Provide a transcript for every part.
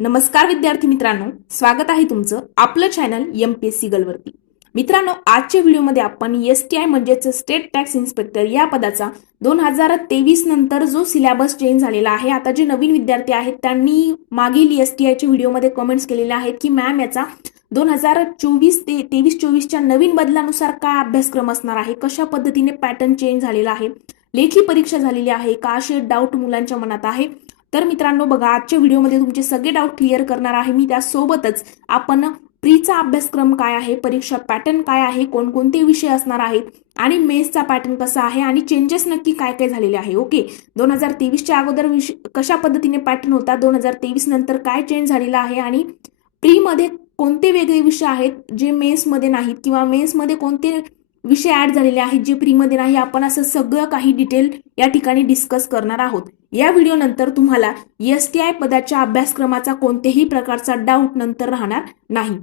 नमस्कार विद्यार्थी मित्रांनो, स्वागत आहे तुमचं आपलं चॅनल एमपीएससी गर्लवरती. मित्रांनो, आजच्या व्हिडिओमध्ये आपण एसटीआय म्हणजेच स्टेट टॅक्स इन्स्पेक्टर या पदाचा 2023 नंतर जो सिलेबस चेंज झालेला आहे, आता जे नवीन विद्यार्थी आहेत त्यांनी मागील एसटीआयच्या व्हिडिओमध्ये कमेंट्स केलेले आहेत की मॅम याचा 2024 ते 23-24च्या नवीन बदलानुसार काय अभ्यासक्रम असणार आहे, कशा पद्धतीने पॅटर्न चेंज झालेला आहे, लेखी परीक्षा झालेली आहे का, असे डाऊट मुलांच्या मनात आहे. तर मित्रांनो बघा, आजच्या व्हिडिओमध्ये तुमचे सगळे डाऊट क्लिअर करणार आहे मी. त्यासोबतच आपण प्रीचा अभ्यासक्रम काय आहे, परीक्षा पॅटर्न काय आहे, कोणकोणते विषय असणार आहेत आणि मेन्सचा पॅटर्न कसा आहे आणि चेंजेस नक्की काय काय झालेले आहे. ओके, 2023च्या अगोदर कशा पद्धतीने पॅटर्न होता, 2023 नंतर काय चेंज झालेला आहे आणि प्रीमध्ये कोणते वेगळे विषय आहेत जे मेन्समध्ये नाहीत किंवा मेन्समध्ये कोणते विषय ऍड झालेले आहेत जे प्रीमध्ये नाही, आपण असं सगळं काही डिटेल या ठिकाणी डिस्कस करणार आहोत. या व्हिडिओ नंतर तुम्हाला एसटीआय पदाच्या अभ्यासक्रमाचा कोणत्याही प्रकारचा डाऊट नंतर राहणार नाही.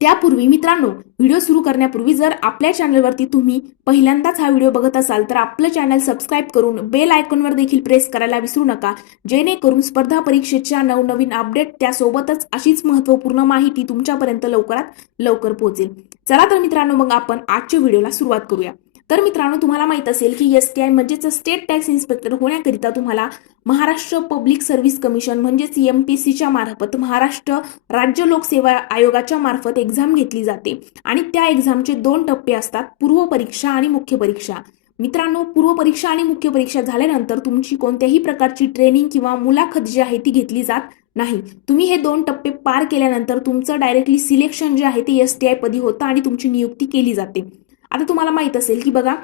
त्यापूर्वी मित्रांनो, व्हिडिओ सुरू करण्यापूर्वी जर आपल्या चॅनलवरती तुम्ही पहिल्यांदाच हा व्हिडिओ बघत असाल तर आपलं चॅनल सबस्क्राईब करून बेल आयकॉनवर देखील प्रेस करायला विसरू नका, जेणेकरून स्पर्धा परीक्षेच्या नवनवीन अपडेट त्यासोबतच अशीच महत्त्वपूर्ण माहिती तुमच्यापर्यंत लवकरात लवकर पोहोचेल. चला तर मित्रांनो, मग आपण आजच्या व्हिडिओला सुरुवात करूया. तर मित्रांनो, तुम्हाला माहित असेल की एसटीआय म्हणजेच स्टेट टॅक्स इन्स्पेक्टर होण्याकरिता तुम्हाला महाराष्ट्र पब्लिक सर्व्हिस कमिशन म्हणजेच एमपीएससीच्या मार्फत महाराष्ट्र राज्य लोकसेवा आयोगाच्या मार्फत एक्झाम घेतली जाते आणि त्या एक्झामचे 2 टप्पे असतात, पूर्व परीक्षा आणि मुख्य परीक्षा. मित्रांनो, पूर्व परीक्षा आणि मुख्य परीक्षा झाल्यानंतर तुमची कोणत्याही प्रकारची ट्रेनिंग किंवा मुलाखत जी आहे ती घेतली जात नाही. तुम्ही हे 2 टप्पे पार केल्यानंतर तुमचं डायरेक्टली सिलेक्शन जे आहे ते एसटीआय पदी होतं आणि तुमची नियुक्ती केली जाते. आता तुम्हाला माहित असेल की बघा,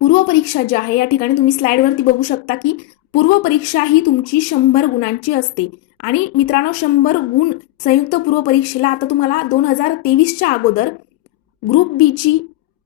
पूर्व परीक्षा जी आहे या ठिकाणी तुम्ही स्लाइडवरती बघू शकता की पूर्व परीक्षा ही तुमची 100 गुणांची असते आणि मित्रांनो 100 गुण संयुक्त पूर्व परीक्षेला आता तुम्हाला 2023च्या अगोदर ग्रुप बी ची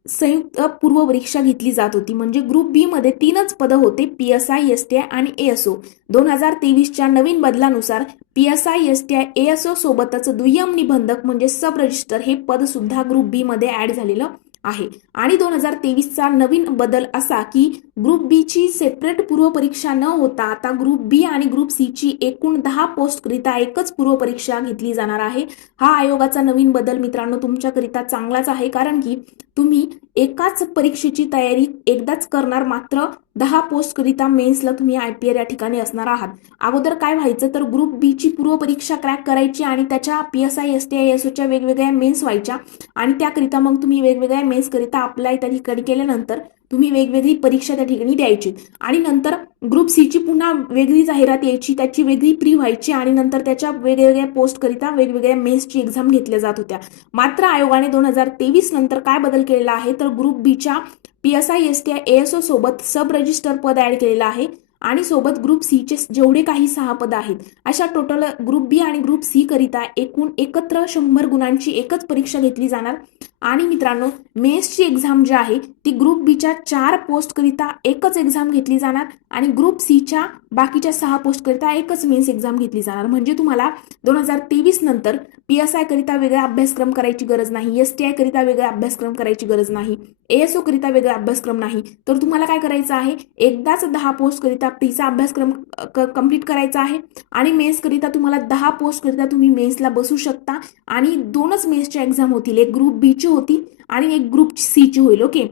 संयुक्त पूर्व परीक्षा घेतली जात होती. म्हणजे ग्रुप बी मध्ये 3च पद होते, पीएसआय, एसटीआय आणि एएसओ. 2023च्या नवीन बदलानुसार पीएसआय, एसटीआय, एएसओ सोबतच दुय्यम निबंधक म्हणजे सब रजिस्टर हे पद सुद्धा ग्रुप बी मध्ये ऍड झालेलं आहे. आणि 2023चा नवीन बदल असा की ग्रुप बी ची सेपरेट पूर्व परीक्षा न होता आता ग्रुप बी आणि ग्रुप सी ची एकूण 10 पोस्ट करिता एकच पूर्व परीक्षा घेतली जाणार आहे. हा आयोगाचा नवीन बदल मित्रांनो तुमच्याकरिता चांगलाच आहे, कारण की तुम्ही एकाच परीक्षेची तयारी एकदाच करणार, मात्र 10 पोस्ट करिता मेन्सला तुम्ही आयपीआर या ठिकाणी असणार आहात. अगोदर काय व्हायचं तर ग्रुप बी ची पूर्व परीक्षा क्रॅक करायची आणि त्याच्या पीएसआय, एसटीआय, एएसओच्या वेगवेगळ्या मेन्स व्हायच्या आणि त्याकरिता मग तुम्ही वेगवेगळ्या मेन्स करिता अप्लाय त्या ठिकाणी केल्यानंतर तुम्ही वेगवेगळी परीक्षा त्या ठिकाणी द्यायची आणि नंतर ग्रुप सी ची पुन्हा वेगळी जाहिरात यायची, त्याची वेगळी प्री व्हायची आणि नंतर त्याच्या वेगवेगळ्या पोस्ट करिता वेगवेगळ्या मेन्सची एक्झाम घेतल्या जात होत्या. मात्र आयोगाने 2023 नंतर काय बदल केलेला आहे तर ग्रुप बी च्या पीएसआय, एसटीआय, एएसओ सोबत सब रजिस्टर पद ऍड केलेलं आहे आणि सोबत ग्रुप सी चे जेवढे काही 6 पद आहेत अशा टोटल ग्रुप बी आणि ग्रुप सी करिता एकूण एकत्र 100 गुणांची एकच परीक्षा घेतली जाणार. आणि मित्रांनो, मेन्सची एक्झाम जी आहे ती ग्रुप बीच्या 4 पोस्ट करिता एकच एक्झाम घेतली जाणार आणि ग्रुप सीच्या बाकीच्या 6 पोस्ट करिता एकच मेन्स एक्झाम घेतली जाणार. म्हणजे तुम्हाला 2023 नंतर पीएसआय करिता वेगळा अभ्यासक्रम करायची गरज नाही, एसटीआय करिता वेगळा अभ्यासक्रम करायची गरज नाही, एएसओ करिता वेगळा अभ्यासक्रम नाही. तर तुम्हाला काय करायचं आहे, एकदाच 10 पोस्ट करिता प्रीचा अभ्यासक्रम कंप्लीट करायचा आहे आणि मेन्स करिता तुम्हाला 10 पोस्ट करिता तुम्ही मेन्सला बसू शकता आणि 2च मेन्सच्या एक्झाम होतील, एक ग्रुप बी ची होती आणि एक ग्रुप सी ची होईल. ओके,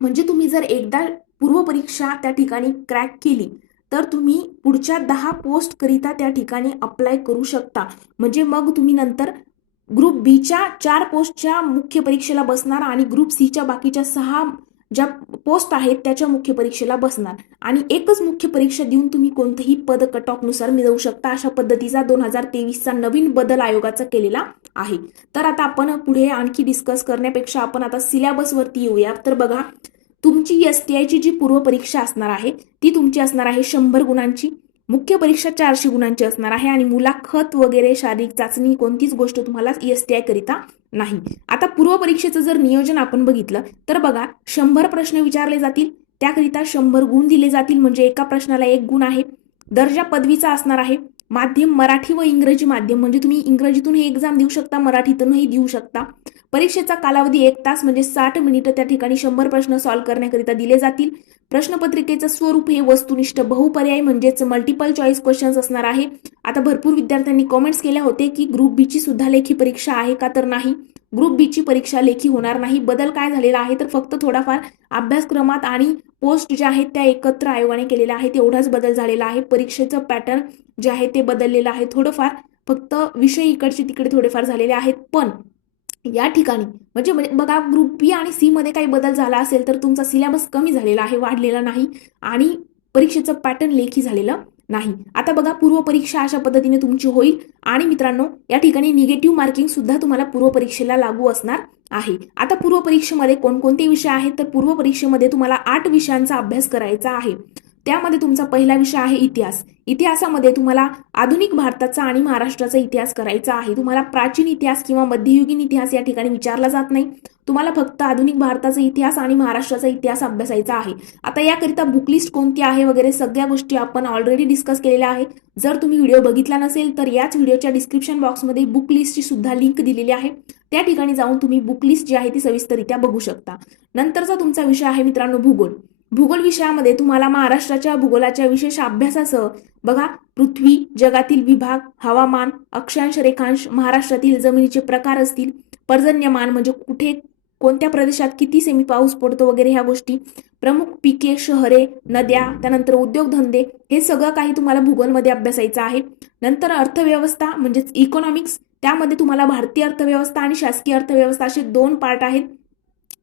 म्हणजे तुम्ही जर एकदा पूर्व परीक्षा त्या ठिकाणी क्रॅक केली तर तुम्ही पुढच्या 10 पोस्ट करिता त्या ठिकाणी अप्लाय करू शकता. म्हणजे मग तुम्ही नंतर ग्रुप बी च्या 4 पोस्टच्या मुख्य परीक्षेला बसणार आणि ग्रुप सी च्या बाकीच्या 6 ज्या पोस्ट आहेत त्याच्या मुख्य परीक्षेला बसणार आणि एकच मुख्य परीक्षा देऊन तुम्ही कोणतेही पद कट ऑफ नुसार मिळवू शकता. अशा पद्धतीचा 2023चा नवीन बदल आयोगाचा केलेला आहे. तर आता आपण पुढे आणखी डिस्कस करण्यापेक्षा आपण आता सिलेबसवरती येऊया. तर बघा, तुमची एसटीआयची जी पूर्व परीक्षा असणार आहे ती तुमची असणार आहे 100 गुणांची, मुख्य परीक्षा 400 गुणांची असणार आहे आणि मुलाखत वगैरे शारीरिक चाचणी कोणतीच गोष्ट तुम्हाला एसटीआय करिता नाही. आता पूर्व परीक्षेचं जर नियोजन आपण बघितलं तर बघा, 100 प्रश्न विचारले जातील, त्याकरिता 100 गुण दिले जातील. म्हणजे एका प्रश्नाला 1 गुण आहे. दर्जा पदवीचा असणार आहे. माध्यम मराठी व इंग्रजी माध्यम, म्हणजे तुम्ही इंग्रजीतून ही एक्झाम देऊ शकता, मराठीतूनही देऊ शकता. परीक्षेचा कालावधी 1 तास म्हणजे 60 मिनिटं त्या ठिकाणी 100 प्रश्न सॉल्व्ह करण्याकरिता दिले जातील. प्रश्नपत्रिकेचं स्वरूप हे वस्तुनिष्ठ बहुपर्याय म्हणजेच मल्टिपल चॉईस क्वेश्चन्स असणार आहे. आता भरपूर विद्यार्थ्यांनी कॉमेंट्स केल्या होते की ग्रुप बी ची सुद्धा लेखी परीक्षा आहे का, तर नाही, ग्रुप बी ची परीक्षा लेखी होणार नाही. बदल काय झालेला आहे तर फक्त थोडाफार अभ्यासक्रमात आणि पोस्ट ज्या आहेत त्या एकत्र आयोगाने केलेल्या आहेत, एवढाच बदल झालेला आहे. परीक्षेचं पॅटर्न जे आहे ते बदललेलं आहे थोडंफार, फक्त विषय इकडचे तिकडे थोडेफार झालेले आहेत. पण या ठिकाणी म्हणजे बघा, ग्रुप बी आणि सी मध्ये काही बदल झाला असेल तर तुमचा सिलेबस कमी झालेला आहे, वाढलेला नाही, आणि परीक्षेचं पॅटर्न लेखी झालेलं नाही. आता बघा, पूर्व परीक्षा अशा पद्धतीने तुमची होईल. आणि मित्रांनो, या ठिकाणी निगेटिव्ह मार्किंग सुद्धा तुम्हाला पूर्व परीक्षेला लागू असणार आहे. आता पूर्व परीक्षेमध्ये कोणकोणते विषय आहेत तर पूर्व परीक्षेमध्ये तुम्हाला 8 विषयांचा अभ्यास करायचा आहे. त्यामध्ये तुमचा पहिला विषय आहे इतिहास. इतिहासामध्ये तुम्हाला आधुनिक भारताचा आणि महाराष्ट्राचा इतिहास करायचा आहे. तुम्हाला प्राचीन इतिहास किंवा मध्ययुगीन इतिहास या ठिकाणी विचारला जात नाही, तुम्हाला फक्त आधुनिक भारताचा इतिहास आणि महाराष्ट्राचा इतिहास अभ्यासायचा आहे. आता याकरिता बुकलिस्ट कोणती आहे वगैरे सगळ्या गोष्टी आपण ऑलरेडी डिस्कस केलेल्या आहेत. जर तुम्ही व्हिडिओ बघितला नसेल तर याच व्हिडिओच्या डिस्क्रिप्शन बॉक्समध्ये बुकलिस्टची सुद्धा लिंक दिलेली आहे, त्या ठिकाणी जाऊन तुम्ही बुकलिस्ट जी आहे ती सविस्तररित्या बघू शकता. नंतरचा तुमचा विषय आहे मित्रांनो भूगोल. भूगोल विषयामध्ये तुम्हाला महाराष्ट्राच्या भूगोलाच्या विशेष अभ्यासासह बघा, पृथ्वी, जगातील विभाग, हवामान, अक्षांश, रेखांश, महाराष्ट्रातील जमिनीचे प्रकार असतील, पर्जन्यमान म्हणजे कुठे कोणत्या प्रदेशात किती सेमी पाऊस पडतो वगैरे ह्या गोष्टी, प्रमुख पिके, शहरे, नद्या, त्यानंतर उद्योगधंदे, हे सगळं काही तुम्हाला भूगोलमध्ये अभ्यासायचं आहे. नंतर अर्थव्यवस्था म्हणजेच इकॉनॉमिक्स, त्यामध्ये तुम्हाला भारतीय अर्थव्यवस्था आणि शासकीय अर्थव्यवस्था असे 2 पार्ट आहेत.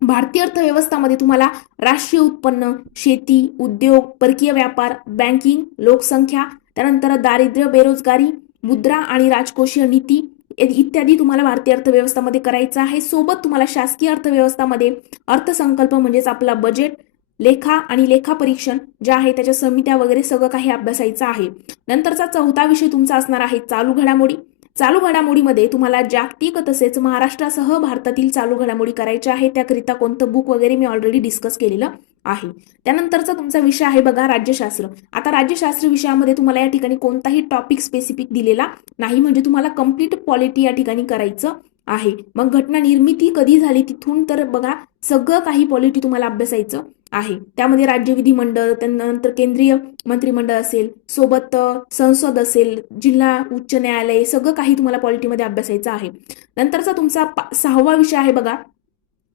भारतीय अर्थव्यवस्थामध्ये तुम्हाला राष्ट्रीय उत्पन्न, शेती, उद्योग, परकीय व्यापार, बँकिंग, लोकसंख्या, त्यानंतर दारिद्र्य, बेरोजगारी, मुद्रा आणि राजकोषीय नीती इत्यादी तुम्हाला भारतीय अर्थव्यवस्थामध्ये करायचं आहे. सोबत तुम्हाला शासकीय अर्थव्यवस्थामध्ये अर्थसंकल्प म्हणजेच आपला बजेट, लेखा आणि लेखा परीक्षण ज्या आहे त्याच्या समित्या वगैरे सगळं काही अभ्यासायचं आहे. नंतरचा चौथा विषय तुमचा असणार आहे चालू घडामोडी. चालू घडामोडीमध्ये तुम्हाला जागतिक तसेच महाराष्ट्रासह भारतातील चालू घडामोडी करायच्या आहे. त्याकरिता कोणतं बुक वगैरे मी ऑलरेडी डिस्कस केलेलं आहे. त्यानंतरचा तुमचा विषय आहे बघा राज्यशास्त्र. आता राज्यशास्त्र विषयामध्ये तुम्हाला या ठिकाणी कोणताही टॉपिक स्पेसिफिक दिलेला नाही, म्हणजे तुम्हाला कंप्लीट पॉलिटी या ठिकाणी करायचं आहे. मग घटना निर्मिती कधी झाली तिथून तर बघा सगळं काही पॉलिटी तुम्हाला अभ्यासायचं आहे. त्यामध्ये राज्य विधिमंडळ, त्यानंतर केंद्रीय मंत्रिमंडळ असेल, सोबत संसद असेल, जिल्हा उच्च न्यायालय, सगळं काही तुम्हाला पॉलिटीमध्ये अभ्यासायचं आहे. नंतरचा तुमचा 6वा विषय आहे बघा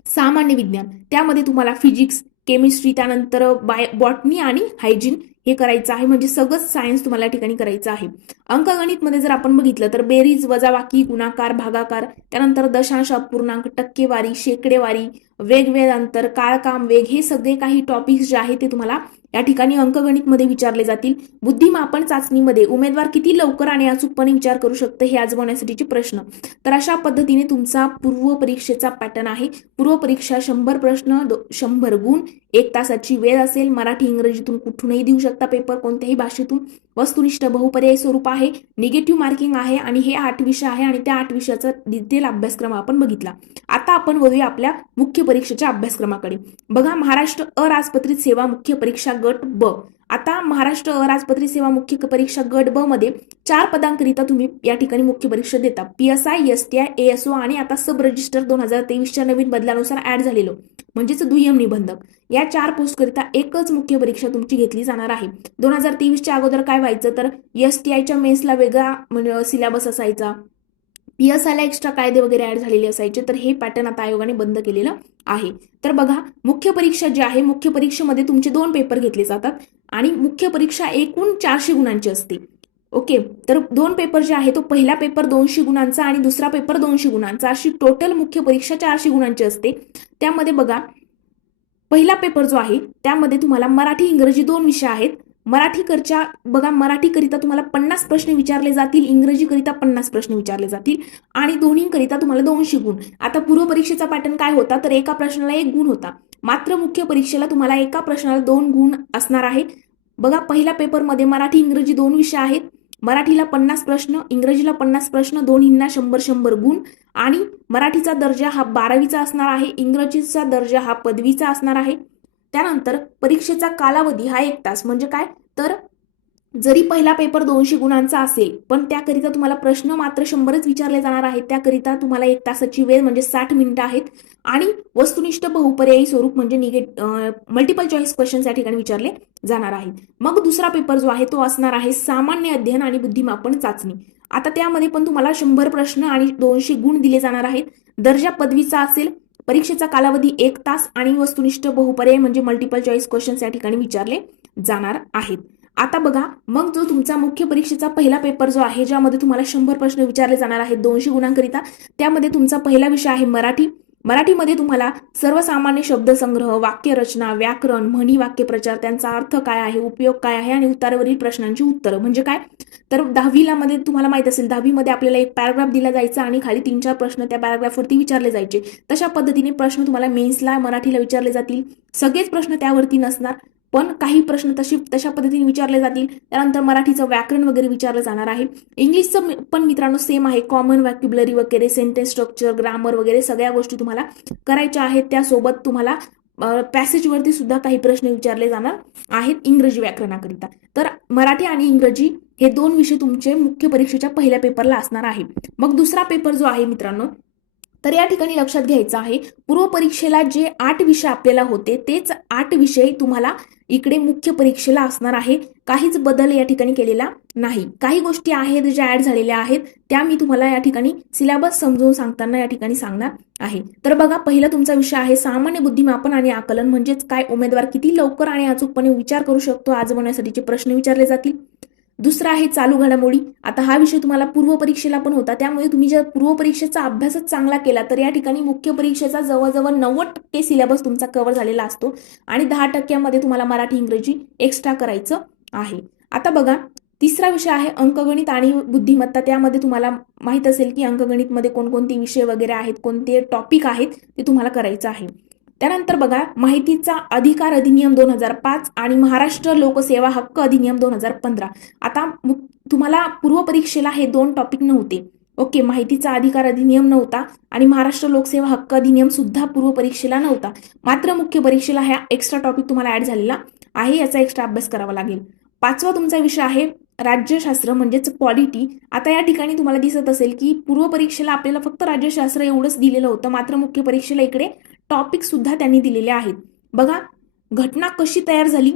सामान्य विज्ञान. त्यामध्ये तुम्हाला फिजिक्स, केमिस्ट्री, त्यानंतर बॉटनी आणि हायजीन हे करायचं आहे, म्हणजे सगळंच सायन्स तुम्हाला या ठिकाणी करायचं आहे. अंकगणितमध्ये जर आपण बघितलं तर बेरीज, वजाबाकी, गुणाकार, भागाकार, त्यानंतर दशांश, अपूर्णांक, टक्केवारी, शेकडेवारी, वेगवेळांतर, काळकाम, वेग, हे सगळे काही टॉपिक्स जे आहे ते तुम्हाला या ठिकाणी अंकगणितमध्ये विचारले जातील. बुद्धिमापन चाचणीमध्ये उमेदवार किती लवकर आणि अचूकपणे विचार करू शकते हे आजमावण्यासाठीचे प्रश्न. तर अशा पद्धतीने तुमचा पूर्व परीक्षेचा पॅटर्न आहे. पूर्व परीक्षा 100 प्रश्न, 100 गुण, 1 तासाची वेळ असेल. मराठी इंग्रजीतून कुठूनही देऊ शकता पेपर, कोणत्याही भाषेतून. वस्तुनिष्ठ बहुपर्यायी स्वरूप आहे, निगेटिव्ह मार्किंग आहे, आणि हे 8 विषय आहे आणि त्या 8 विषयाचा डिटेल अभ्यासक्रम आपण बघितला. आता आपण वळूया आपल्या मुख्य परीक्षेच्या अभ्यासक्रमाकडे. बघा, महाराष्ट्र अराजपत्रित सेवा मुख्य परीक्षा गट ब. आता महाराष्ट्र अराजपत्रित सेवा मुख्य परीक्षा गट ब मध्ये 4 पदांकरिता तुम्ही या ठिकाणी मुख्य परीक्षा देता. PSI, STI, ASO आणि आता सब रजिस्टर 2023च्या नवीन बदलानुसार ऍड झालेलो म्हणजेच दुय्यम निबंधक, या 4 पोस्ट करिता एकच मुख्य परीक्षा तुमची घेतली जाणार आहे. 2023च्या अगोदर काय व्हायचं तर STIच्या मेन्सला वेगळा म्हणजे सिलेबस असायचा, PSIला एक्स्ट्रा कायदे वगैरे ऍड झालेले असायचे, तर हे पॅटर्न आता आयोगाने बंद केलेलं आहे. तर बघा, मुख्य परीक्षा जी आहे, मुख्य परीक्षेमध्ये तुमचे 2 पेपर घेतले जातात आणि मुख्य परीक्षा एकूण 400 गुणांची असते. ओके, तर 2 पेपर जे आहे तो पहिला पेपर 200 गुणांचा आणि दुसरा पेपर 200 गुणांचा, अशी टोटल मुख्य परीक्षा 400 गुणांची असते. त्यामध्ये बघा, पहिला पेपर जो आहे त्यामध्ये तुम्हाला मराठी इंग्रजी 2 विषय आहेत. मराठीकरच्या बघा, मराठीकरिता तुम्हाला 50 प्रश्न विचारले जातील, इंग्रजीकरिता 50 प्रश्न विचारले जातील आणि दोन्हीकरिता तुम्हाला 200 गुण. आता पूर्व परीक्षेचा पॅटर्न काय होता तर एका प्रश्नाला 1 गुण होता, मात्र मुख्य परीक्षेला तुम्हाला एका प्रश्नाला 2 गुण असणार आहे. बघा, पहिल्या पेपरमध्ये मराठी इंग्रजी 2 विषय आहेत. मराठीला 50 प्रश्न, इंग्रजीला 50 प्रश्न, दोन्हींना 100-100 गुण. आणि मराठीचा दर्जा हा 12वीचा असणार आहे, इंग्रजीचा दर्जा हा पदवीचा असणार आहे. त्यानंतर परीक्षेचा कालावधी हा 1 तास, म्हणजे काय तर जरी पहिला पेपर 200 गुणांचा असेल, पण त्याकरिता तुम्हाला प्रश्न मात्र 100च विचारले जाणार आहेत. त्याकरिता तुम्हाला 1 तासाची वेळ म्हणजे 60 मिनिटं आहेत आणि वस्तुनिष्ठ बहुपर्यायी स्वरूप म्हणजे मल्टिपल चॉईस क्वेश्चन्स या ठिकाणी विचारले जाणार आहेत. मग दुसरा पेपर जो आहे तो असणार आहे सामान्य अध्ययन आणि बुद्धिमापन चाचणी. आता त्यामध्ये पण तुम्हाला 100 प्रश्न आणि 200 गुण दिले जाणार आहेत. दर्जा पदवीचा असेल, परीक्षेचा कालावधी 1 तास आणि वस्तुनिष्ठ बहुपर्याय म्हणजे मल्टिपल चॉईस क्वेश्चन्स या ठिकाणी विचारले जाणार आहेत. आता बघा, मग जो तुमचा मुख्य परीक्षेचा पहिला पेपर जो आहे, ज्यामध्ये तुम्हाला 100 प्रश्न विचारले जाणार आहेत 200 गुणांकरिता, त्यामध्ये तुमचा पहिला विषय आहे मराठी. मराठीमध्ये तुम्हाला सर्वसामान्य शब्दसंग्रह, वाक्यरचना, व्याकरण, म्हणी, वाक्यप्रचार, त्यांचा अर्थ काय आहे, उपयोग काय आहे आणि उत्तरावरील प्रश्नांची उत्तरं. म्हणजे काय, तर 10वीला मध्ये तुम्हाला माहित असेल 10वी मध्ये आपल्याला एक पॅराग्राफ दिला जायचा आणि खाली 3-4 प्रश्न त्या पॅराग्राफवरती विचारले जायचे. तशा पद्धतीने प्रश्न तुम्हाला मेन्सला मराठीला विचारले जातील. सगळेच प्रश्न त्यावरती नसणार, पण काही प्रश्न तशा पद्धतीने विचारले जातील. त्यानंतर मराठीचं व्याकरण वगैरे विचारलं जाणार आहे. इंग्लिशचं पण मित्रांनो सेम आहे, कॉमन व्हॅक्युबलरी वगैरे, सेंटेन्स स्ट्रक्चर, ग्रामर वगैरे सगळ्या गोष्टी तुम्हाला करायच्या आहेत. त्यासोबत तुम्हाला पॅसेजवरती सुद्धा काही प्रश्न विचारले जाणार आहेत इंग्रजी व्याकरणाकरिता. तर मराठी आणि इंग्रजी हे 2 विषय तुमचे मुख्य परीक्षेच्या पहिल्या पेपरला असणार आहे. मग दुसरा पेपर जो आहे मित्रांनो, तर या ठिकाणी लक्षात घ्यायचं आहे, पूर्व परीक्षेला जे 8 विषय आपल्याला होते तेच 8 विषय तुम्हाला इकडे मुख्य परीक्षेला असणार आहे. काहीच बदल या ठिकाणी केलेला नाही. काही गोष्टी आहेत ज्या ऍड झालेल्या आहेत, त्या मी तुम्हाला या ठिकाणी सिलेबस समजून सांगताना या ठिकाणी सांगणार आहे. तर बघा, पहिला तुमचा विषय आहे सामान्य बुद्धिमापन आणि आकलन. म्हणजेच काय, उमेदवार किती लवकर आणि अचूकपणे विचार करू शकतो आजमावण्यासाठीचे प्रश्न विचारले जातील. दुसरा आहे चालू घडामोडी. आता हा विषय तुम्हाला पूर्व परीक्षेला पण होता, त्यामुळे तुम्ही जर पूर्व परीक्षेचा अभ्यासच चांगला केला तर या ठिकाणी मुख्य परीक्षेचा जवळजवळ 90% सिलेबस तुमचा कव्हर झालेला असतो आणि 10% तुम्हाला मराठी इंग्रजी एक्स्ट्रा करायचं आहे. आता बघा, तिसरा विषय आहे अंकगणित आणि बुद्धिमत्ता. त्यामध्ये तुम्हाला माहित असेल की अंकगणितमध्ये कोणकोणते विषय वगैरे आहेत, कोणते टॉपिक आहेत ते तुम्हाला करायचं आहे. त्यानंतर बघा, माहितीचा अधिकार अधिनियम 2005 आणि महाराष्ट्र लोकसेवा हक्क अधिनियम 2015. आता तुम्हाला पूर्व परीक्षेला हे 2 टॉपिक नव्हते. ओके, माहितीचा अधिकार अधिनियम नव्हता आणि महाराष्ट्र लोकसेवा हक्क अधिनियम सुद्धा पूर्व परीक्षेला नव्हता. मात्र मुख्य परीक्षेला हा एक्स्ट्रा टॉपिक तुम्हाला ऍड झालेला आहे, याचा एक्स्ट्रा अभ्यास करावा लागेल. 5वा तुमचा विषय आहे राज्यशास्त्र म्हणजेच पॉलिटी. आता या ठिकाणी तुम्हाला दिसत असेल की पूर्व परीक्षेला आपल्याला फक्त राज्यशास्त्र एवढंच दिलेलं होतं, मात्र मुख्य परीक्षेला इकडे टॉपिक सुद्धा त्यांनी दिलेले आहेत. बघा, घटना कशी तयार झाली,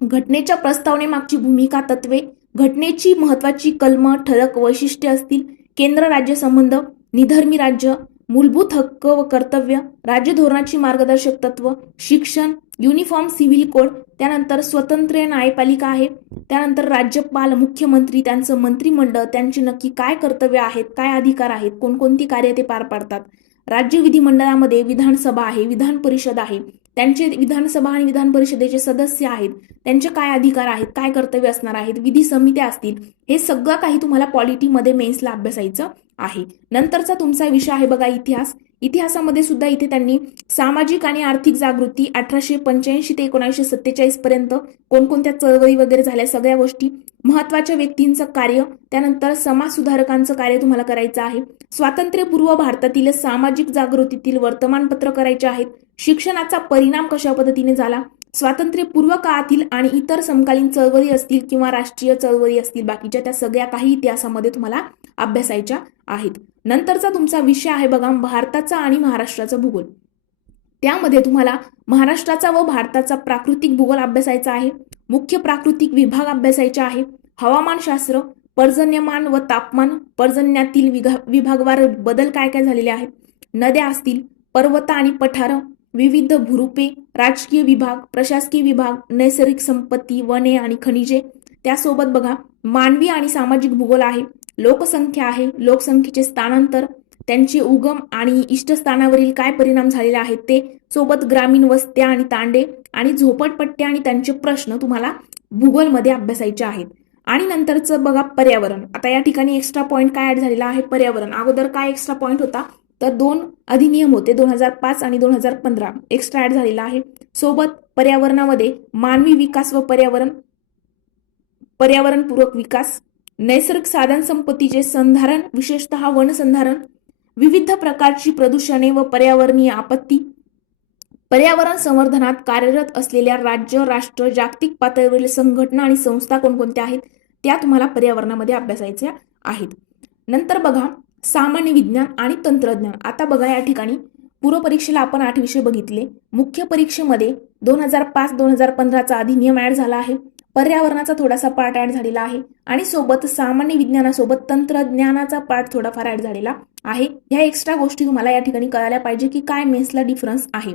घटनेच्या प्रस्तावनेमागची भूमिका, तत्वे, घटनेची महत्वाची कलमं, ठळक वैशिष्ट्ये असतील, केंद्र राज्य संबंध, निधर्मी राज्य, मूलभूत हक्क व कर्तव्य, राज्य धोरणाची मार्गदर्शक तत्व, शिक्षण, युनिफॉर्म सिव्हिल कोड, त्यानंतर स्वतंत्र न्यायपालिका आहे, त्यानंतर राज्यपाल, मुख्यमंत्री, त्यांचं मंत्रिमंडळ, त्यांची नक्की काय कर्तव्य आहेत, काय अधिकार आहेत, कोणकोणती कार्य ते पार पाडतात, राज्य विधिमंडळामध्ये विधानसभा आहे, विधान परिषद आहे, त्यांचे विधानसभा आणि विधान परिषदेचे सदस्य आहेत, त्यांचे काय अधिकार आहेत, काय कर्तव्य असणार आहेत, विधी समित्या असतील, हे सगळं काही तुम्हाला पॉलिटीमध्ये मेन्सला अभ्यासायचं आहे. नंतरचा तुमचा विषय आहे बघा इतिहास. इतिहासामध्ये सुद्धा इथे त्यांनी सामाजिक आणि आर्थिक जागृती 1885 ते 1947 पर्यंत कोणकोणत्या चळवळी वगैरे झाल्या सगळ्या गोष्टी, महत्वाच्या व्यक्तींचं कार्य, त्यानंतर समाज सुधारकांचं कार्य तुम्हाला करायचं आहे, स्वातंत्र्यपूर्व भारतातील सामाजिक जागृतीतील वर्तमानपत्र करायचे आहेत, शिक्षणाचा परिणाम कशा पद्धतीने झाला, स्वातंत्र्यपूर्व काळातील आणि इतर समकालीन चळवळी असतील किंवा राष्ट्रीय चळवळी असतील बाकीच्या, त्या सगळ्या काही इतिहासामध्ये तुम्हाला अभ्यासायच्या आहेत. नंतरचा तुमचा विषय आहे बघा भारताचा आणि महाराष्ट्राचा भूगोल. त्यामध्ये तुम्हाला महाराष्ट्राचा व भारताचा प्राकृतिक भूगोल अभ्यासायचा आहे, मुख्य प्राकृतिक विभाग अभ्यासायचे आहे, हवामानशास्त्र, पर्जन्यमान व तापमान, पर्जन्यातील विभागवार बदल काय काय झालेले आहेत, नद्या असतील, पर्वत आणि पठार, विविध भूरूपे, राजकीय विभाग, प्रशासकीय विभाग, नैसर्गिक संपत्ती, वने आणि खनिजे. त्यासोबत बघा मानवी आणि सामाजिक भूगोल आहे, लोकसंख्या आहे, लोकसंख्येचे स्थानांतर, त्यांचे उगम आणि इष्टस्थानावरील काय परिणाम झालेले आहेत ते, सोबत ग्रामीण वस्त्या आणि तांडे आणि झोपडपट्ट्या आणि त्यांचे प्रश्न तुम्हाला भूगोलमध्ये अभ्यासायचे आहेत. आणि नंतरचं बघा पर्यावरण. आता या ठिकाणी एक्स्ट्रा पॉईंट काय ऍड झालेला आहे, पर्यावरण. अगोदर काय एक्स्ट्रा पॉईंट होता, तर 2 अधिनियम होते 2005 आणि 2015 एक्स्ट्रा ऍड झालेला आहे. सोबत पर्यावरणामध्ये मानवी विकास व पर्यावरणपूरक विकास, नैसर्गिक साधन संपत्तीचे संधारण, विशेषतः वन संधारण, विविध प्रकारची प्रदूषणे व पर्यावरणीय आपत्ती, पर्यावरण संवर्धनात कार्यरत असलेल्या राज्य, राष्ट्र, जागतिक पातळीवरील संघटना आणि संस्था कोणकोणत्या आहेत, त्या तुम्हाला पर्यावरणामध्ये अभ्यासायच्या आहेत. नंतर बघा सामान्य विज्ञान आणि तंत्रज्ञान. आता बघा या ठिकाणी पूर्व परीक्षेला आपण 8 विषय बघितले. मुख्य परीक्षेमध्ये 2005-2015चा अधिनियम ऍड झाला आहे. पर्यावरणाचा थोडासा पार्ट ऍड झालेला आहे आणि सोबत सामान्य विज्ञानासोबत तंत्रज्ञानाचा पार्ट थोडाफार ऍड झालेला आहे. ह्या एक्स्ट्रा गोष्टी तुम्हाला या ठिकाणी कळायला पाहिजे की काय मेन्सला डिफरन्स आहे.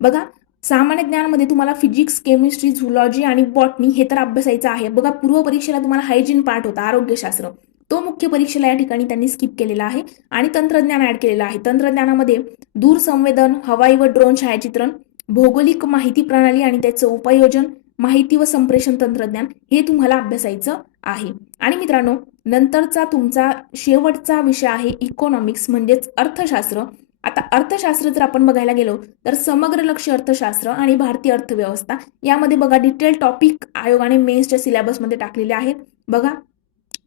बघा सामान्य ज्ञानामध्ये तुम्हाला फिजिक्स, केमिस्ट्री, झुलॉजी आणि बॉटनी हे तर अभ्यासायचं आहे. बघा पूर्व परीक्षेला तुम्हाला हायजीन पार्ट होता, आरोग्यशास्त्र, तो मुख्य परीक्षेला या ठिकाणी त्यांनी स्किप केलेला आहे आणि तंत्रज्ञान ऍड केलेलं आहे. तंत्रज्ञानामध्ये दूरसंवेदन, हवाई व ड्रोन छायाचित्रण, भौगोलिक माहिती प्रणाली आणि त्याचं उपयोजन, माहिती व संप्रेषण तंत्रज्ञान हे तुम्हाला अभ्यासायचं आहे. आणि मित्रांनो नंतरचा तुमचा शेवटचा विषय आहे इकॉनॉमिक्स म्हणजेच अर्थशास्त्र. आता अर्थशास्त्र जर आपण बघायला गेलो तर समग्र लक्ष अर्थशास्त्र आणि भारतीय अर्थव्यवस्था यामध्ये बघा डिटेल टॉपिक आयोगाने मेन्सच्या सिलेबसमध्ये टाकलेले आहेत. बघा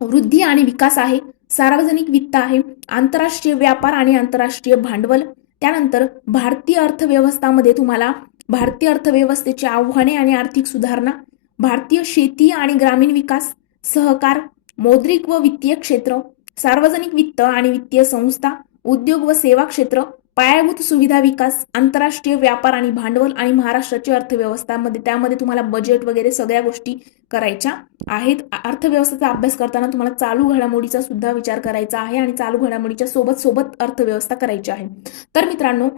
वृद्धी आणि विकास आहे, सार्वजनिक वित्त आहे, आंतरराष्ट्रीय व्यापार आणि आंतरराष्ट्रीय भांडवल, त्यानंतर भारतीय अर्थव्यवस्थामध्ये तुम्हाला भारतीय अर्थव्यवस्थेची आव्हाने आणि आर्थिक सुधारणा, भारतीय शेती आणि ग्रामीण विकास, सहकार, मौद्रिक व वित्तीय क्षेत्र, सार्वजनिक वित्त आणि वित्तीय संस्था, उद्योग व सेवा क्षेत्र, पायाभूत सुविधा विकास, आंतरराष्ट्रीय व्यापार आणि भांडवल आणि महाराष्ट्राची अर्थव्यवस्थामध्ये त्यामध्ये तुम्हाला बजेट वगैरे सगळ्या गोष्टी करायच्या आहेत. अर्थव्यवस्थेचा अभ्यास करताना तुम्हाला चालू घडामोडीचा सुद्धा विचार करायचा आहे आणि चालू घडामोडीच्या सोबत सोबत अर्थव्यवस्था करायची आहे. तर मित्रांनो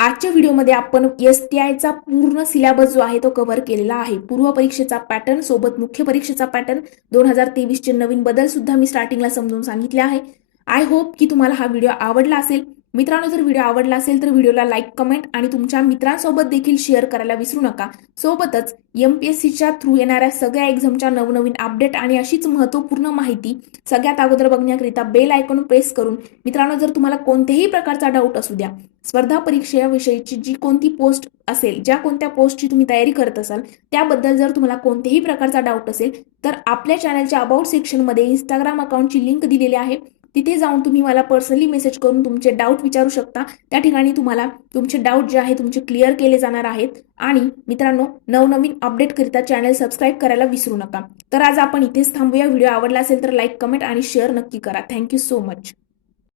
आजच्या व्हिडिओमध्ये आपण STIचा पूर्ण सिलेबस जो आहे तो कव्हर केलेला आहे. पूर्व परीक्षेचा पॅटर्न सोबत मुख्य परीक्षेचा पॅटर्न 2023चे नवीन बदल सुद्धा मी स्टार्टिंगला समजून सांगितले आहे. आय होप की तुम्हाला हा व्हिडिओ आवडला असेल. मित्रांनो जर व्हिडिओ आवडला असेल तर व्हिडिओला लाईक, कमेंट आणि तुमच्या मित्रांसोबत देखील शेअर करायला विसरू नका. सोबतच MPSCच्या थ्रू येणाऱ्या सगळ्या एक्झामच्या नवनवीन अपडेट आणि अशीच महत्त्वपूर्ण माहिती सगळ्यात अगोदर बघण्याकरिता बेल आयकॉन प्रेस करून मित्रांनो जर तुम्हाला कोणत्याही प्रकारचा डाऊट असू द्या, स्पर्धा परीक्षेविषयीची जी कोणती पोस्ट असेल, ज्या कोणत्या पोस्टची तुम्ही तयारी करत असाल त्याबद्दल जर तुम्हाला कोणत्याही प्रकारचा डाऊट असेल तर आपल्या चॅनलच्या अबाउट सेक्शनमध्ये इंस्टाग्राम अकाउंटची लिंक दिलेली आहे. तिथे जाऊन तुम्ही मला पर्सनली मेसेज करून तुमचे डाऊट विचारू शकता. त्या ठिकाणी तुम्हाला तुमचे डाऊट जे आहे तुमचे क्लिअर केले जाणार आहेत. आणि मित्रांनो नवनवीन अपडेट करिता चॅनल सबस्क्राईब करायला विसरू नका. तर आज आपण इथेच थांबूया. व्हिडिओ आवडला असेल तर लाईक, कमेंट आणि शेअर नक्की करा. Thank you so much.